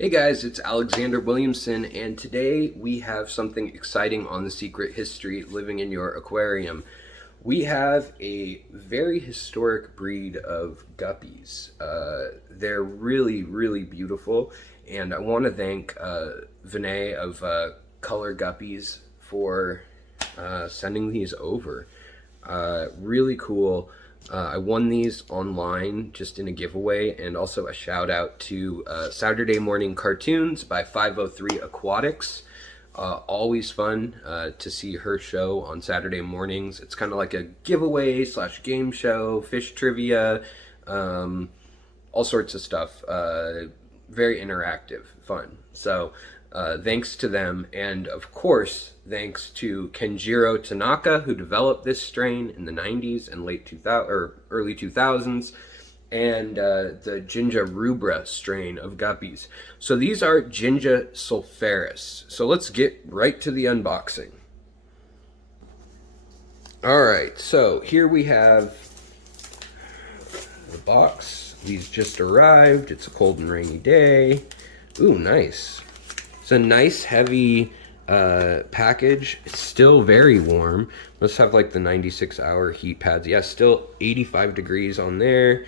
Hey guys, it's Alexander Williamson, and today we have something exciting on the Secret History Living in Your Aquarium. We have a very historic breed of guppies. They're really, really beautiful, and I want to thank Vinay of Color Guppies for sending these over. Really cool. I won these online just in a giveaway, and also a shout out to Saturday Morning Cartoons by 503 Aquatics. Always fun to see her show on Saturday mornings. It's kind of like a giveaway / game show, fish trivia, all sorts of stuff. Very interactive, fun. So thanks to them, and of course thanks to Kenjiro Tanaka, who developed this strain in the 90s and late 2000 or early 2000s, and the Ginga rubra strain of guppies. So these are Ginga sulphureus. So let's get right to the unboxing. All right, so here we have the box. These just arrived. It's a cold and rainy day. Ooh, nice. It's a nice heavy package. It's still very warm. Let's have like the 96-hour heat pads. Yeah, still 85 degrees on there.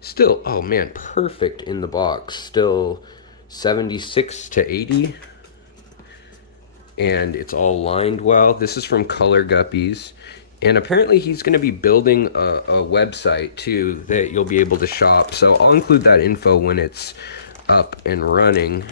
Still, oh man, perfect in the box. Still 76 to 80. And it's all lined well. This is from Color Guppies. And apparently he's going to be building a website too that you'll be able to shop. So I'll include that info when it's up and running.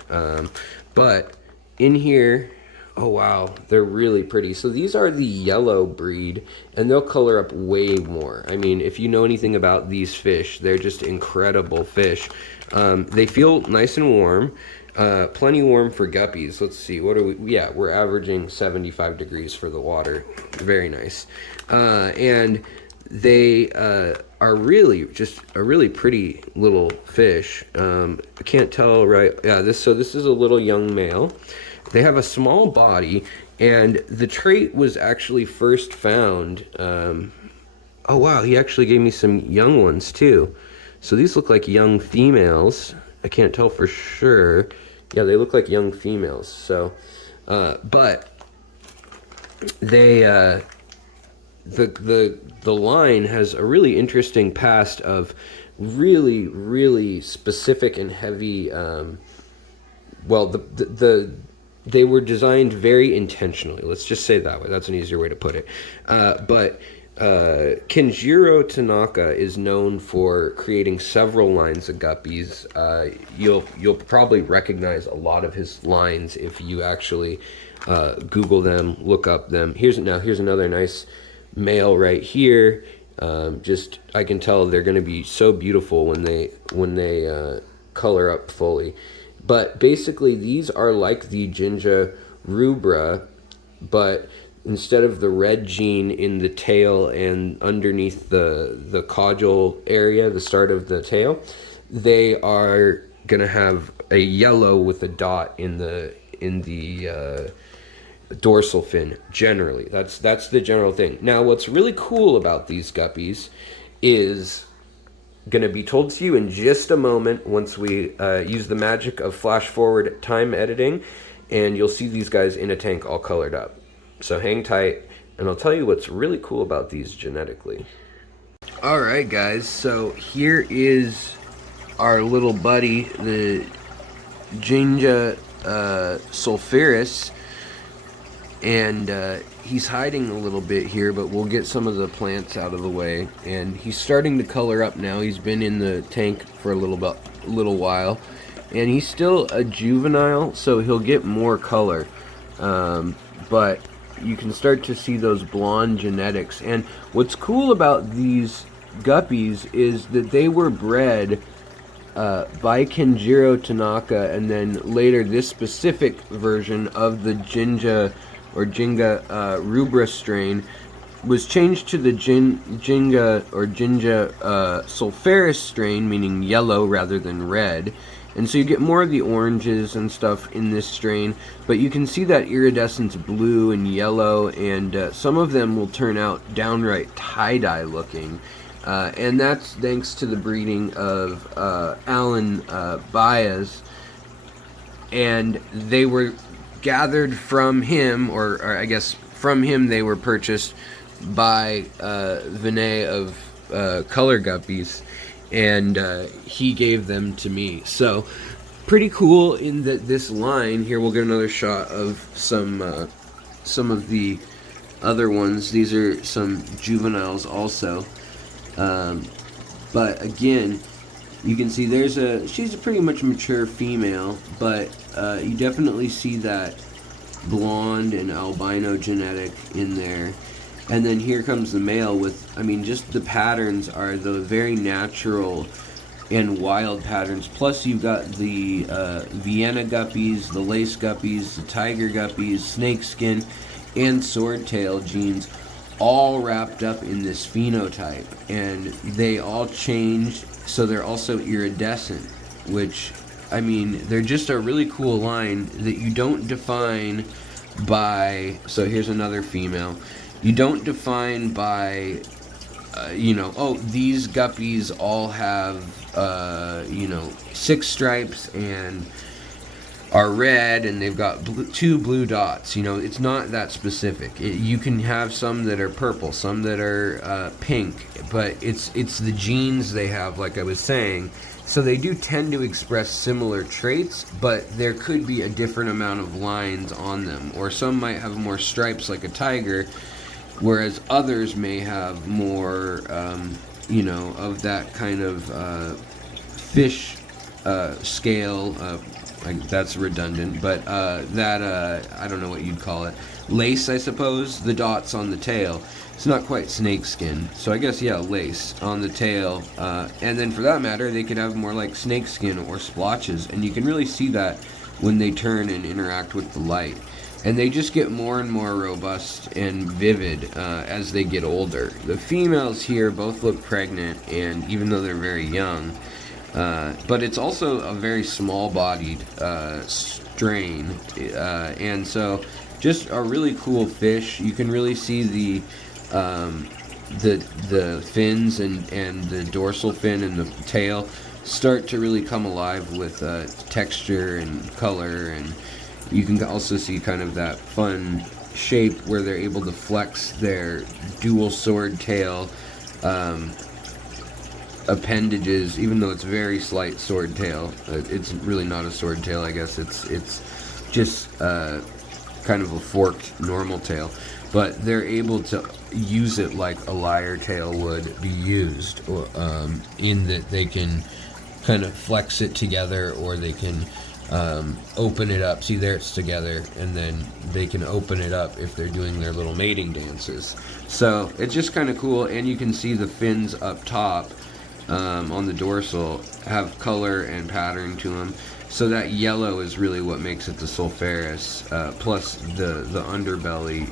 But in here, oh wow, they're really pretty. So these are the yellow breed, and they'll color up way more. I mean, if you know anything about these fish, they're just incredible fish. They feel nice and warm, plenty warm for guppies. Let's see, what are we? Yeah, we're averaging 75 degrees for the water. Very nice. And they are really just a really pretty little fish. I can't tell, right? Yeah, this is a little young male. They have a small body, and the trait was actually first found. Oh wow, he actually gave me some young ones too. So these look like young females. I can't tell for sure. Yeah, they look like young females. So, but they the line has a really interesting past of really specific and heavy. Well, they were designed very intentionally. Let's just say it that way. That's an easier way to put it. But Kenjiro Tanaka is known for creating several lines of guppies. You'll probably recognize a lot of his lines if you actually Google them, look up them. Here's another nice male right here. Just I can tell they're going to be so beautiful when they color up fully. But basically, these are like the Ginga rubra, but instead of the red gene in the tail and underneath the caudal area, the start of the tail, they are going to have a yellow with a dot in the dorsal fin. Generally, that's the general thing. Now, what's really cool about these guppies is going to be told to you in just a moment once we use the magic of flash forward time editing, and you'll see these guys in a tank all colored up. So hang tight, and I'll tell you what's really cool about these genetically. All right, guys, so here is our little buddy, the Ginga sulphureus, and he's hiding a little bit here, but we'll get some of the plants out of the way. And he's starting to color up now. He's been in the tank for a little while, and he's still a juvenile, so he'll get more color. But you can start to see those blonde genetics. And what's cool about these guppies is that they were bred by Kenjiro Tanaka, and then later this specific version of the Ginga rubra strain was changed to the Ginga sulphureus strain, meaning yellow rather than red. And so you get more of the oranges and stuff in this strain, but you can see that iridescent blue and yellow, and some of them will turn out downright tie-dye looking. And that's thanks to the breeding of Alan Baez, and they were gathered from him, or I guess from him they were purchased by VENMO of Color Guppies, and he gave them to me. So pretty cool in that this line here. We'll get another shot of some of the other ones. These are some juveniles also, but again, you can see she's a pretty much mature female, but you definitely see that blonde and albino genetic in there. And then here comes the male with, I mean, just the patterns are the very natural and wild patterns. Plus you've got the Vienna guppies, the lace guppies, the tiger guppies, snakeskin, and swordtail genes, all wrapped up in this phenotype. And they all change, so they're also iridescent, which, I mean, they're just a really cool line that you don't define by. So here's another female. You don't define by, oh, these guppies all have, 6 stripes and are red and they've got 2 blue dots. It's not that specific. You can have some that are purple, some that are pink, but it's the genes they have, like I was saying. So they do tend to express similar traits, but there could be a different amount of lines on them. Or some might have more stripes like a tiger, whereas others may have more, of that kind of fish scale. That's redundant, but I don't know what you'd call it. Lace, I suppose, the dots on the tail. It's not quite snakeskin, so I guess, yeah, lace on the tail. And then for that matter, they could have more like snakeskin or splotches, and you can really see that when they turn and interact with the light. And they just get more and more robust and vivid as they get older. The females here both look pregnant, and even though they're very young, but it's also a very small-bodied strain, and so just a really cool fish. You can really see the fins and the dorsal fin and the tail start to really come alive with texture and color, and you can also see kind of that fun shape where they're able to flex their dual sword tail appendages, even though it's very slight sword tail. It's really not a sword tail, I guess. It's just kind of a forked normal tail, but they're able to use it like a lyre tail would be used, in that they can kind of flex it together, or they can open it up. See, there it's together, and then they can open it up if they're doing their little mating dances. So it's just kind of cool, and you can see the fins up top on the dorsal have color and pattern to them. So that yellow is really what makes it the Sulphureus, plus the underbelly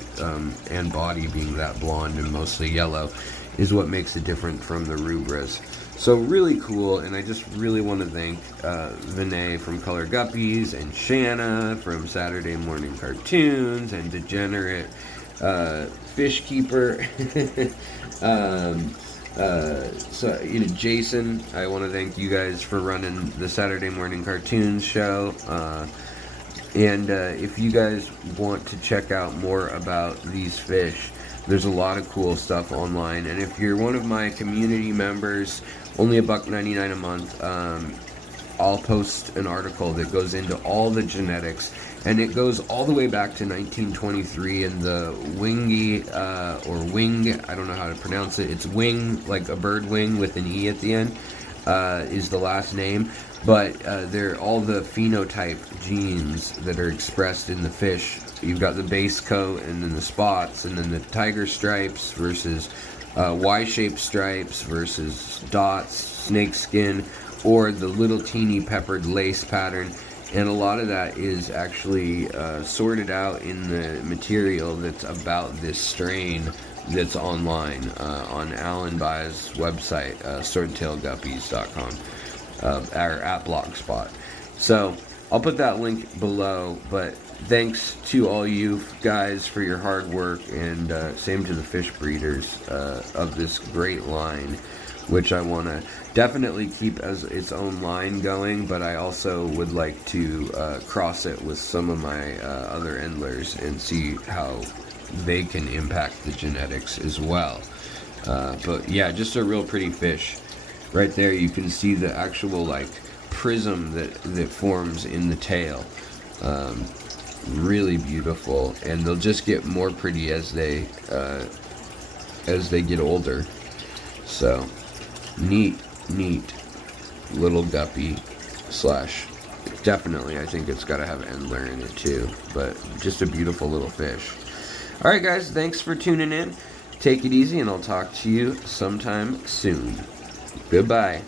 and body being that blonde and mostly yellow is what makes it different from the rubras. So really cool, and I just really want to thank VENMO from Color Guppies, and Shanna from Saturday Morning Cartoons, and Degenerate Fish Keeper. So, Jason, I want to thank you guys for running the Saturday Morning Cartoons show. And if you guys want to check out more about these fish, there's a lot of cool stuff online. And if you're one of my community members, only $1.99 a month, I'll post an article that goes into all the genetics, and it goes all the way back to 1923, and the wingy, or wing, I don't know how to pronounce it, it's wing, like a bird wing with an E at the end, is the last name, but they're all the phenotype genes that are expressed in the fish. You've got the base coat, and then the spots, and then the tiger stripes versus Y-shaped stripes versus dots, snakeskin, or the little teeny peppered lace pattern. And a lot of that is actually sorted out in the material that's about this strain that's online on Alan Bai's website, swordtailguppies.com, or at Blogspot. So I'll put that link below, but thanks to all you guys for your hard work, and same to the fish breeders of this great line which I want to definitely keep as its own line going, but I also would like to cross it with some of my other Endlers and see how they can impact the genetics as well. But yeah, just a real pretty fish. Right there you can see the actual like prism that forms in the tail. Really beautiful, and they'll just get more pretty as they get older. So neat little guppy slash, definitely I think it's got to have Endler in it too, but just a beautiful little fish. All right guys, thanks for tuning in. Take it easy, and I'll talk to you sometime soon. Goodbye.